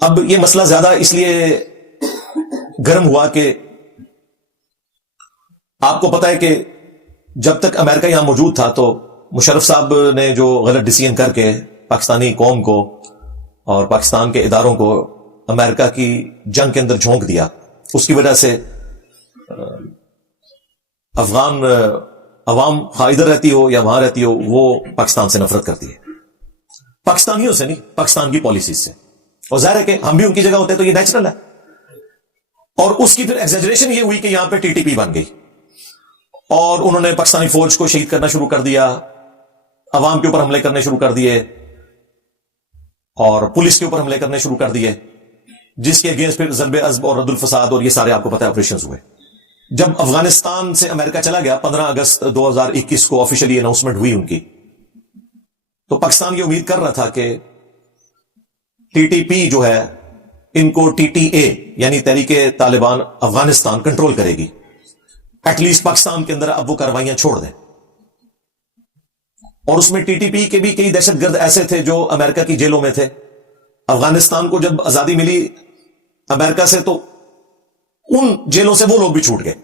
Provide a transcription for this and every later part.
اب یہ مسئلہ زیادہ اس لیے گرم ہوا کہ آپ کو پتا ہے کہ جب تک امریکہ یہاں موجود تھا تو مشرف صاحب نے جو غلط ڈیسیژن کر کے پاکستانی قوم کو اور پاکستان کے اداروں کو امریکہ کی جنگ کے اندر جھونک دیا، اس کی وجہ سے افغان عوام خواہ ادھر رہتی ہو یا وہاں رہتی ہو وہ پاکستان سے نفرت کرتی ہے، پاکستانیوں سے نہیں، پاکستان کی پالیسیز سے. اور ظاہر ہے کہ ہم بھی ان کی جگہ ہوتے تو یہ نیچرل ہے. اور اس کی پھر ایگزیجریشن یہ ہوئی کہ یہاں پہ ٹی ٹی پی بن گئی اور انہوں نے پاکستانی فوج کو شہید کرنا شروع کر دیا، عوام کے اوپر حملے کرنے شروع کر دیے اور پولیس کے اوپر حملے کرنے شروع کر دیے، جس کے اگینسٹ پھر ضرب عضب اور رد الفساد اور یہ سارے آپ کو پتہ ہے آپریشنز ہوئے. جب افغانستان سے امریکہ چلا گیا 15 اگست 2021 کو آفیشلی اناؤنسمنٹ ہوئی ان کی، تو پاکستان یہ امید کر رہا تھا کہ ٹی ٹی پی جو ہے ان کو ٹی ٹی اے یعنی تحریک طالبان افغانستان کنٹرول کرے گی، ایٹ لیسٹ پاکستان کے اندر اب وہ کاروائیاں چھوڑ دیں. اور اس میں ٹی ٹی پی کے بھی کئی دہشت گرد ایسے تھے جو امریکہ کی جیلوں میں تھے. افغانستان کو جب آزادی ملی امریکہ سے تو ان جیلوں سے وہ لوگ بھی چھوٹ گئے.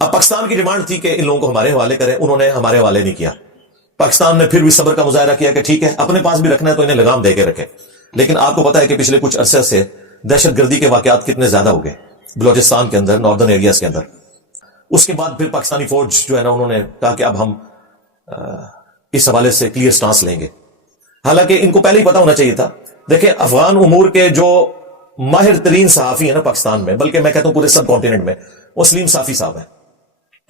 اب پاکستان کی ڈیمانڈ تھی کہ ان لوگوں کو ہمارے حوالے کریں، انہوں نے ہمارے حوالے نہیں کیا. پاکستان نے پھر بھی صبر کا مظاہرہ کیا کہ ٹھیک ہے اپنے پاس بھی رکھنا ہے تو انہیں لگام دے کے رکھے. لیکن آپ کو پتا ہے کہ پچھلے کچھ عرصے سے دہشت گردی کے واقعات کتنے زیادہ ہو گئے بلوچستان کے اندر، ناردرن ایریاز کے اندر. اس کے بعد پھر پاکستانی فوج جو ہے نا انہوں نے کہا کہ اب ہم اس حوالے سے کلیئر سٹانس لیں گے. حالانکہ ان کو پہلے ہی پتا ہونا چاہیے تھا. دیکھیں افغان امور کے جو ماہر ترین صحافی ہیں نا پاکستان میں، بلکہ میں کہتا ہوں پورے سب کانٹیننٹ میں، وہ سلیم صافی صاحب ہیں.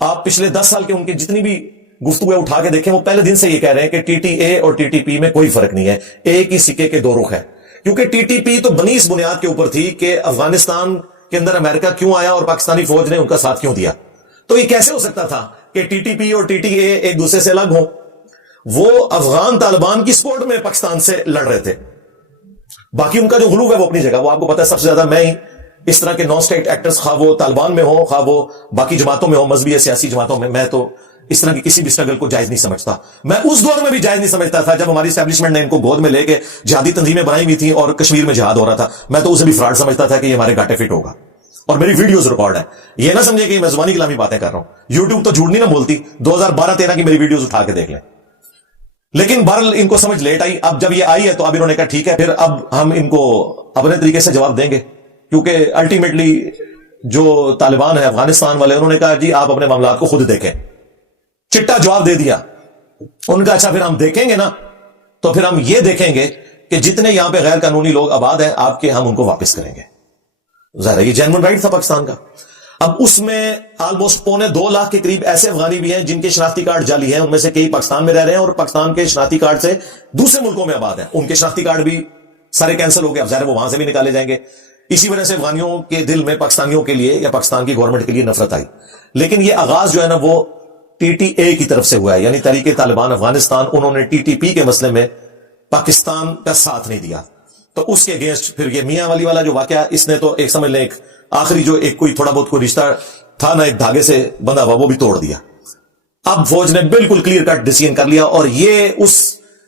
آپ پچھلے 10 سال کے ان کی جتنی بھی گفتگو اٹھا کے دیکھیں، وہ پہلے دن سے یہ کہہ رہے ہیں کہ ٹی ٹی اے اور ٹی ٹی پی میں کوئی فرق نہیں ہے، ایک ہی سکے کے دو رخ ہے. کیونکہ ٹی ٹی پی تو بنی اس بنیاد کے اوپر تھی کہ افغانستان کے اندر امریکہ کیوں آیا اور پاکستانی فوج نے ان کا ساتھ کیوں دیا. تو یہ کیسے ہو سکتا تھا کہ ٹی ٹی پی اور ٹی ٹی اے ایک دوسرے سے الگ ہوں؟ وہ افغان طالبان کی سپورٹ میں پاکستان سے لڑ رہے تھے. باقی ان کا جو غلو ہے وہ اپنی جگہ، وہ آپ کو پتا ہے سب سے زیادہ میں ہی اس طرح کے نان اسٹیٹ ایکٹرز، خواہ وہ طالبان میں ہو خواہ وہ باقی جماعتوں میں ہو، مذہبی یا سیاسی جماعتوں میں تو اس طرح کی کسی بھی اسٹرگل کو جائز نہیں سمجھتا. میں اس دور میں بھی جائز نہیں سمجھتا تھا جب ہماری اسٹیبلشمنٹ نے ان کو گود میں لے کے جہادی تنظیمیں بنائی ہوئی تھیں اور کشمیر میں جہاد ہو رہا تھا. میں تو اسے بھی فراڈ سمجھتا تھا کہ یہ ہمارے گھاٹے فٹ ہوگا. اور میری ویڈیوز ریکارڈ ہے، یہ نہ سمجھے کہ میں زبانی کلامی باتیں کر رہا ہوں. یوٹیوب تو جھوٹ نہیں نہ بولتی، 2012-13 کی میری ویڈیوز اٹھا کے دیکھ لیں. لیکن بہرحال ان کو سمجھ لیٹ آئی. اب جب یہ آئی ہے تو اب انہوں نے کہا ٹھیک ہے پھر اب ہم ان کو اپنے طریقے سے جواب دیں گے، کیونکہ الٹیمیٹلی جو طالبان ہے افغانستان والے انہوں نے کہا جی آپ اپنے معاملات کو خود دیکھیں. چٹا جواب دے دیا ان کا. اچھا پھر ہم دیکھیں گے نا تو پھر ہم یہ دیکھیں گے کہ جتنے یہاں پہ غیر قانونی لوگ آباد ہیں آپ کے، ہم ان کو واپس کریں گے. ظاہر ہے یہ جینوئن رائٹ تھا پاکستان کا. اب اس میں آلموسٹ 2.25 لاکھ کے قریب ایسے افغانی بھی ہیں جن کے شناختی کارڈ جعلی ہیں. ان میں سے کئی پاکستان میں رہ رہے ہیں اور پاکستان کے شناختی کارڈ سے دوسرے ملکوں میں آباد ہیں. ان کے شناختی کارڈ بھی سارے کینسل ہو گئے. اب ظاہر ہے وہ وہاں سے بھی نکالے جائیں گے. اسی وجہ سے افغانیوں کے دل میں پاکستانیوں کے لیے یا پاکستان کی گورنمنٹ کے لیے نفرت آئی. لیکن یہ آغاز جو ہے نا وہ ٹی ٹی اے کی طرف سے ہوا ہے، یعنی تحریک طالبان افغانستان. انہوں نے ٹی ٹی پی کے مسئلے میں پاکستان کا ساتھ نہیں دیا. تو اس کے اگینسٹ پھر یہ میاں والی والا جو واقعہ، اس نے تو ایک سمجھ لیں ایک آخری جو ایک کوئی تھوڑا بہت کوئی رشتہ تھا نا ایک دھاگے سے بندھا ہوا، وہ بھی توڑ دیا. اب فوج نے بالکل کلیئر کٹ ڈیسیژن کر لیا اور یہ اس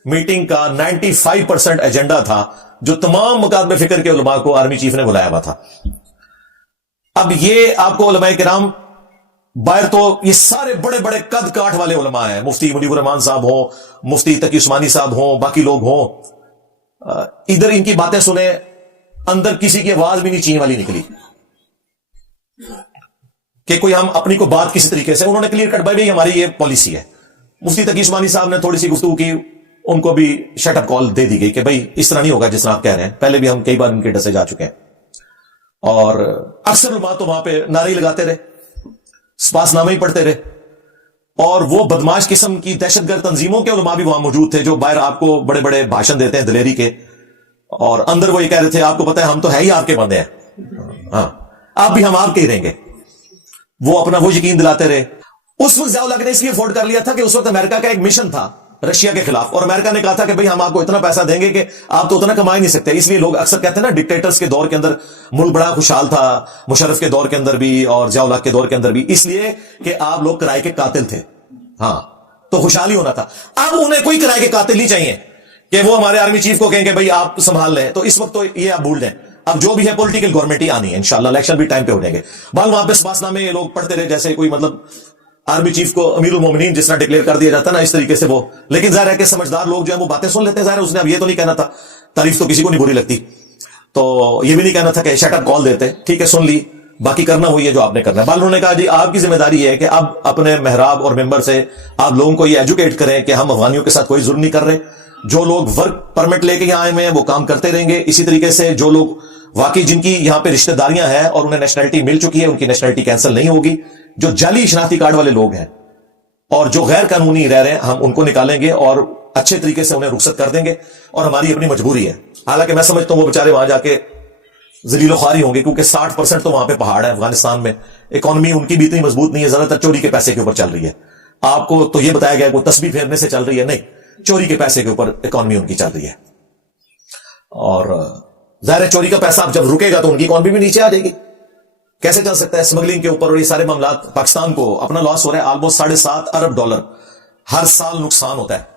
میٹنگ کا 95% ایجنڈا تھا جو تمام مکاتب فکر کے علماء کو آرمی چیف نے بلایا ہوا تھا. اب یہ آپ کو علماء کرام باہر تو یہ سارے بڑے بڑے قد کاٹ والے علماء ہیں، مفتی منیب الرحمان صاحب ہوں، مفتی تقی عثمانی صاحب ہوں، باقی لوگ ہوں. ادھر ان کی باتیں سنیں، اندر کسی کی آواز بھی نہیں چین والی نکلی کہ کوئی ہم اپنی کو بات کسی طریقے سے. انہوں نے کلیئر کٹ بھائی ہماری یہ پالیسی ہے. مفتی تقی عثمانی صاحب نے تھوڑی سی گفتگو کی، ان کو بھی شٹ اپ کال دے دی گئی کہ بھائی اس طرح نہیں ہوگا جس طرح آپ کہہ رہے ہیں. پہلے بھی ہم کئی بار ان کے ڈسے جا چکے ہیں. اور اکثر علماء تو وہاں پہ نعرے ہی لگاتے رہے، سپاس نامے ہی پڑھتے رہے. اور وہ بدماش قسم کی دہشت گرد تنظیموں کے علماء بھی وہاں موجود تھے جو باہر آپ کو بڑے بڑے بھاشن دیتے ہیں دلیری کے، اور اندر وہ یہ کہہ رہے تھے آپ کو پتہ ہے ہم تو ہے ہی آپ کے بندے ہیں، ہاں آپ بھی ہم آپ کے ہی رہیں گے. وہ اپنا وہ یقین دلاتے رہے. اس وقت ضیاء الحق نے اس لیے افورڈ کر لیا تھا کہ اس وقت امریکہ کا ایک مشن تھا رشیا کے خلاف، اور امریکہ نے کہا تھا کہ بھئی ہم آپ کو اتنا پیسہ دیں گے کہ آپ تو اتنا کما ہی نہیں سکتے. اس لیے لوگ اکثر کہتے ہیں نا ڈکٹیٹرز کے دور کے اندر ملک بڑا خوشحال تھا، مشرف کے دور کے اندر بھی اور ضیاء الحق کے دور کے اندر بھی، اس لیے کہ آپ لوگ کرائے کے قاتل تھے. ہاں تو خوشحال ہی ہونا تھا. اب انہیں کوئی کرائے کے قاتل نہیں چاہیے کہ وہ ہمارے آرمی چیف کو کہیں کہ بھئی آپ سنبھال لیں. تو اس وقت تو یہ آپ بھول دیں. اب جو بھی ہے پولیٹیکل گورنمنٹ ہی آنی ہے انشاءاللہ, الیکشن بھی ٹائم پہ ہو جائیں گے. بعض وہاں پہ سباس نامے یہ لوگ پڑھتے رہے جیسے کوئی مطلب آرمی چیف کو امیر المومنین جس طرح ڈکلیئر کر دیا جاتا ہے نا, اس طریقے سے وہ. لیکن ظاہر ہے کہ سمجھدار لوگ جو ہیں وہ باتیں سن لیتے ہیں. ظاہر ہے اس نے اب یہ تو نہیں کہنا تھا, تعریف تو کسی کو نہیں بری لگتی, تو یہ بھی نہیں کہنا تھا کہ شٹ اپ کال دیتے, ٹھیک ہے سن لی, باقی کرنا وہی ہے جو آپ نے کرنا ہے. انہوں نے کہا جی آپ کی ذمہ داری ہے کہ اب اپنے محراب اور ممبر سے آپ لوگوں کو یہ ایجوکیٹ کریں کہ ہم افغانیوں کے ساتھ کوئی ظلم نہیں کر رہے, جو لوگ ورک پرمٹ لے کے یہاں آئے ہوئے ہیں وہ کام کرتے رہیں گے. اسی طریقے سے جو لوگ واقعی جن کی یہاں پہ رشتہ داریاں ہیں اور انہیں نیشنلٹی مل چکی ہے, ان کی نیشنلٹی کینسل نہیں ہوگی. جو جعلی شناختی کارڈ والے لوگ ہیں اور جو غیر قانونی رہ رہے ہیں, ہم ان کو نکالیں گے اور اچھے طریقے سے انہیں رخصت کر دیں گے, اور ہماری اپنی مجبوری ہے. حالانکہ میں سمجھتا ہوں وہ بیچارے وہاں جا کے ذلیل و خواری ہوں گے, کیونکہ 60% تو وہاں پہ پہاڑ ہے افغانستان میں, اکانومی ان کی بھی اتنی مضبوط نہیں ہے, زیادہ تر چوری کے پیسے کے اوپر چل رہی ہے. آپ کو تو یہ بتایا گیا کوئی تسبیح پھیرنے سے چل رہی ہے, نہیں, چوری کے پیسے کے اوپر اکانومی ان کی چل رہی ہے. اور ظاہر ہے چوری کا پیسہ اب جب رکے گا تو ان کی اکانومی بھی نیچے آ جائے گی. کیسے چل سکتا ہے اسمگلنگ کے اوپر اور یہ سارے معاملات. پاکستان کو اپنا لاس ہو رہا ہے آلموسٹ $7.5 ارب ہر سال نقصان ہوتا ہے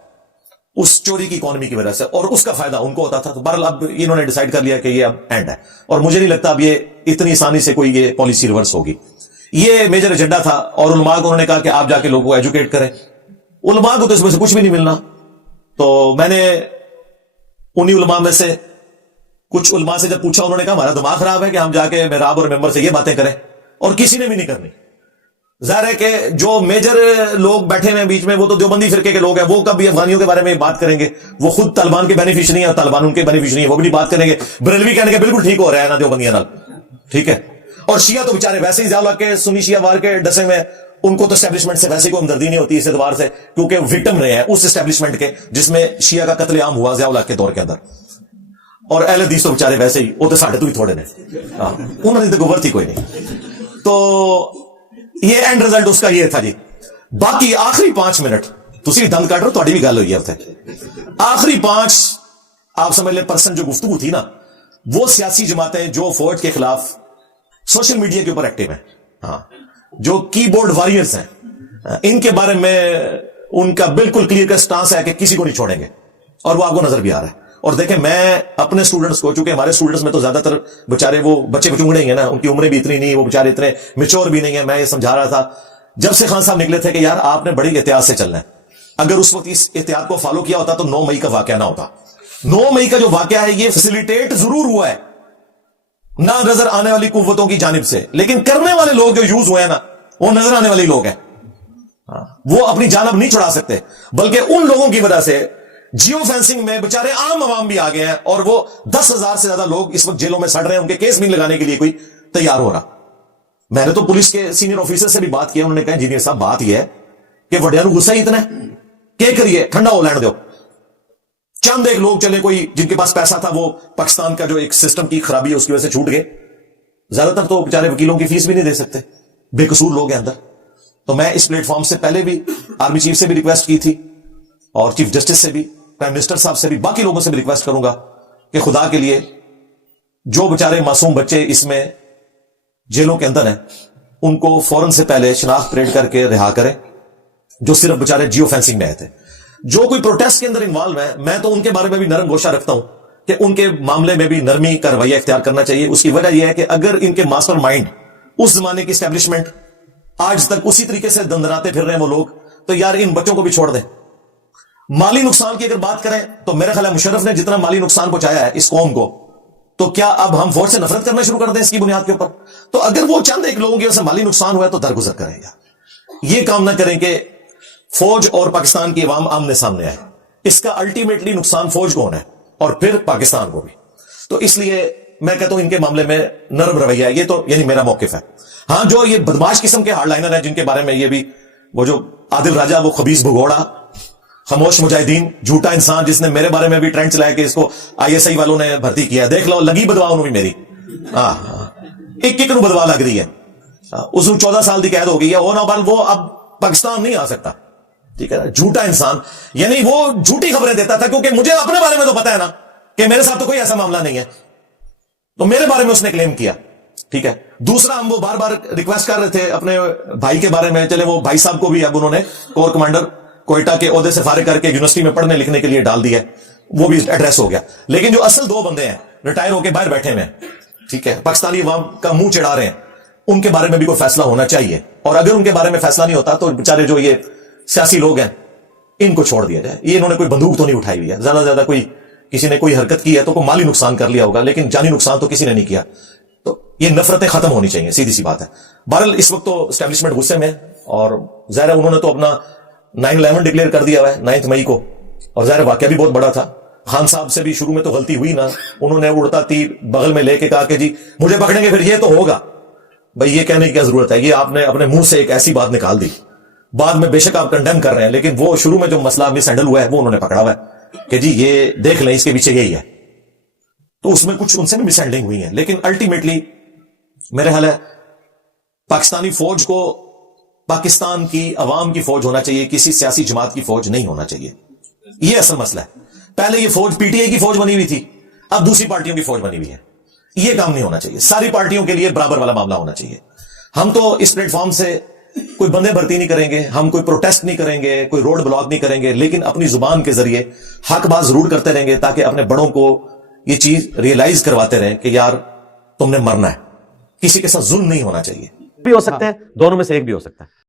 اس چوری کی اکانومی کی وجہ سے, اور اس کا فائدہ ان کو ہوتا تھا. تو بہرحال اب انہوں نے ڈیسائیڈ کر لیا کہ یہ اب اینڈ ہے, اور مجھے نہیں لگتا اب یہ اتنی آسانی سے کوئی یہ پالیسی ریورس ہوگی. یہ میجر ایجنڈا تھا, اور علماء کو انہوں نے کہا کہ آپ جا کے لوگوں کو ایجوکیٹ کریں. علماء کو تو اس میں سے کچھ بھی نہیں ملنا, تو میں نے انہی علماء میں سے کچھ علماء سے جب پوچھا, انہوں نے کہا ہمارا دماغ خراب ہے کہ ہم جا کے محراب اور ممبر سے یہ باتیں کریں, اور کسی نے بھی نہیں کرنی. ظاہر ہے کہ جو میجر لوگ بیٹھے ہوئے ہیں بیچ میں وہ تو دیوبندی فرقے کے لوگ ہیں, وہ کبھی افغانیوں کے بارے میں بات کریں گے, وہ خود طالبان کے بینیفیشری ہیں اور طالبان ان کے بینیفیشری ہیں, وہ بھی نہیں بات کریں گے. بریلوی کہنے کے بالکل ٹھیک ہو رہا ہے نا دیوبندیاں نال, ٹھیک ہے. اور شیعہ تو بیچارے ویسے ہی ضیاء کے سنی شیعہ وار کے ڈسے میں, ان کو تو اسٹیبلشمنٹ سے ویسے کوئی ہمدردی نہیں ہوتی اس اعتبار سے, کیونکہ وکٹم رہے ہیں اس اسٹیبلشمنٹ کے جس میں شیعہ کا قتل عام ہوا ضیاء کے دور کے اندر. اور اہل حدیث تو بیچارے ویسے ہی, وہ تو ساڑھے تو ہی تھوڑے نے, انہوں نے تو گوبر تھی کوئی نہیں. تو یہ اینڈ ریزلٹ اس کا یہ تھا جی. باقی آخری 5 منٹ تسی دند کٹ رہو, تھوڑی بھی گل ہوئی ہے آخری 5 آپ سمجھ لیں پرسنٹ جو گفتگو تھی نا, وہ سیاسی جماعتیں جو فوج کے خلاف سوشل میڈیا کے اوپر ایکٹیو ہیں, ہاں, جو کی بورڈ واریئرز ہیں, ان کے بارے میں ان کا بالکل کلیئر کا سٹانس ہے کہ کسی کو نہیں چھوڑیں گے, اور وہ آپ کو نظر بھی آ رہا ہے. اور دیکھیں میں اپنے سٹوڈنٹس کو, چونکہ ہمارے سٹوڈنٹس میں تو زیادہ تر بےچارے وہ بچے بچونگڑے ہی ہیں نا, ان کی عمریں بھی اتنی نہیں, وہ بےچارے اتنے میچور بھی نہیں ہیں. میں یہ سمجھا رہا تھا جب سے خان صاحب نکلے تھے کہ یار آپ نے بڑی احتیاط سے چلنا ہے. اگر اس وقت اس احتیاط کو فالو کیا ہوتا تو 9 مئی کا واقعہ نہ ہوتا. 9 مئی کا جو واقعہ ہے یہ فیسیلیٹیٹ ضرور ہوا ہے نہ نظر آنے والی قوتوں کی جانب سے, لیکن کرنے والے لوگ جو یوز ہوئے ہیں نا وہ نظر آنے والے لوگ ہیں. وہ اپنی جانب نہیں چھڑا سکتے, بلکہ ان لوگوں کی وجہ سے جیو فینسنگ میں بےچارے عام عوام بھی آ گئے ہیں, اور وہ 10,000 سے زیادہ لوگ اس وقت جیلوں میں سڑ رہے ہیں, ان کے کیس بھی لگانے کے لیے کوئی تیار ہو رہا. میں نے تو پولیس کے سینئر آفیسر سے بھی بات کیا, انہوں نے کہا انجینئر صاحب بات یہ ہے کہ وڈیا نو غصہ ہی اتنا ہے کہ کریے, ٹھنڈا ہو لین دو. چند ایک لوگ چلے کوئی جن کے پاس پیسہ تھا, وہ پاکستان کا جو ایک سسٹم کی خرابی ہے اس کی وجہ سے چھوٹ گئے. زیادہ تر تو بیچارے وکیلوں کی فیس بھی نہیں دے سکتے, بے قصور لوگ ہیں اندر. تو میں اس پلیٹ فارم سے پہلے بھی آرمی چیف سے بھی ریکویسٹ کی تھی, اور چیف جسٹس سے بھی, پرائم منسٹر صاحب سے بھی, باقی لوگوں سے بھی ریکویسٹ کروں گا کہ خدا کے لیے جو بیچارے معصوم بچے اس میں جیلوں کے اندر ہیں ان کو فوراً سے پہلے شناخت پریڈ کر کے رہا کریں, جو صرف بیچارے جیو فینسنگ میں آئے تھے. جو کوئی پروٹیسٹ کے اندر انوالو ہے, میں تو ان کے بارے میں بھی نرم گوشہ رکھتا ہوں کہ ان کے معاملے میں بھی نرمی کا رویہ اختیار کرنا چاہیے. اس کی وجہ یہ ہے کہ اگر ان کے ماسٹر مائنڈ اس زمانے کی اسٹیبلشمنٹ آج تک اسی طریقے سے دندراتے پھر رہے ہیں وہ لوگ, تو یار ان بچوں کو بھی چھوڑ دیں. مالی نقصان کی اگر بات کریں تو میرا خیال ہے مشرف نے جتنا مالی نقصان پہنچایا ہے اس قوم کو, تو کیا اب ہم فوج سے نفرت کرنا شروع کر دیں اس کی بنیاد کے اوپر؟ تو اگر وہ چند ایک لوگوں کی وجہ سے مالی نقصان ہوا ہے تو درگزر کریں گا. یہ کام نہ کریں کہ فوج اور پاکستان کی عوام آمنے سامنے آئے. اس کا الٹیمیٹلی نقصان فوج کو ہونا ہے اور پھر پاکستان کو بھی. تو اس لیے میں کہتا ہوں ان کے معاملے میں نرم رویہ ہے, یہ تو یعنی میرا موقف ہے. ہاں جو یہ بدماش قسم کے ہارڈ لائنر ہیں جن کے بارے میں یہ بھی, وہ جو عادل راجہ, وہ خبیث بھگوڑا, خاموش مجاہدین, جھوٹا انسان, جس نے میرے بارے میں بھی ٹرینڈ چلایا کہ اس کو ISI والوں نے بھرتی کیا, دیکھ لو لگی بدوا انہوں بھی میری, ایک ایک نو بدوا لگ رہی ہے. اس 14 سال کی قید ہو گئی ہے, وہ نہ وہ اب پاکستان نہیں آ سکتا. ٹھیک ہے, جھوٹا انسان, یعنی وہ جھوٹی خبریں دیتا تھا, کیونکہ مجھے اپنے بارے میں تو پتا ہے نا کہ میرے ساتھ تو کوئی ایسا معاملہ نہیں ہے, تو میرے بارے میں اس نے کلیم کیا. ٹھیک ہے. دوسرا, ہم وہ بار بار ریکویسٹ کر رہے تھے اپنے بھائی کے بارے میں, چلے وہ بھائی صاحب کو بھی اب انہوں نے کور کمانڈر کوئٹہ کے عہدے سے فارغ کر کے یونیورسٹی میں پڑھنے لکھنے کے لیے ڈال دیا, وہ بھی ایڈریس ہو گیا. لیکن جو اصل 2 بندے ہیں ریٹائر ہو کے باہر بیٹھے ہوئے ہیں, ٹھیک ہے, پاکستانی عوام کا منہ چڑھا رہے ہیں, ان کے بارے میں بھی کوئی فیصلہ ہونا چاہیے, اور اگر ان کے بارے میں فیصلہ نہیں ہوتا تو بیچارے جو یہ سیاسی لوگ ہیں ان کو چھوڑ دیا جائے. یہ انہوں نے کوئی بندوق تو نہیں اٹھائی ہوئی ہے, زیادہ سے زیادہ کوئی کسی نے کوئی حرکت کی ہے تو کوئی مالی نقصان کر لیا ہوگا, لیکن جانی نقصان تو کسی نے نہیں کیا. تو یہ نفرتیں ختم ہونی چاہیے, سیدھی سی بات ہے. بہرحال اس وقت تو اسٹیبلشمنٹ غصے میں, اور ظاہر ہے انہوں نے تو اپنا 9/11 ڈکلیئر کر دیا ہوا ہے 9 مئی کو, اور ظاہر واقعہ بھی بہت بڑا تھا. خان صاحب سے بھی شروع میں تو غلطی ہوئی نا, انہوں نے اڑتا تیر بغل میں لے کے کہا کہ جی مجھے پکڑیں گے پھر یہ تو ہوگا. بھائی یہ کہنے کی کیا ضرورت ہے, یہ آپ نے اپنے منہ سے ایک ایسی بات نکال دی. بعد میں بے شک آپ کنڈیم کر رہے ہیں, لیکن وہ شروع میں جو مسئلہ مس ہینڈل ہوا ہے وہ انہوں نے پکڑا ہوا ہے کہ جی یہ دیکھ لیں اس کے پیچھے یہی ہے. تو اس میں کچھ ان سے بھی مس ہینڈلنگ ہوئی ہے, لیکن الٹیمیٹلی میرے خیال ہے پاکستانی فوج کو پاکستان کی عوام کی فوج ہونا چاہیے, کسی سیاسی جماعت کی فوج نہیں ہونا چاہیے. یہ اصل مسئلہ ہے. پہلے یہ فوج پی ٹی آئی کی فوج بنی ہوئی تھی, اب دوسری پارٹیوں کی فوج بنی ہوئی ہے. یہ کام نہیں ہونا چاہیے, ساری پارٹیوں کے لیے برابر والا معاملہ ہونا چاہیے. ہم تو اس پلیٹ فارم سے کوئی بندے بھرتی نہیں کریں گے, ہم کوئی پروٹیسٹ نہیں کریں گے, کوئی روڈ بلاک نہیں کریں گے, لیکن اپنی زبان کے ذریعے حق بات ضرور کرتے رہیں گے تاکہ اپنے بڑوں کو یہ چیز ریئلائز کرواتے رہیں کہ یار تم نے مرنا ہے, کسی کے ساتھ ظلم نہیں ہونا چاہیے. بھی ہو سکتے ہیں, دونوں میں سے ایک بھی ہو سکتا ہے.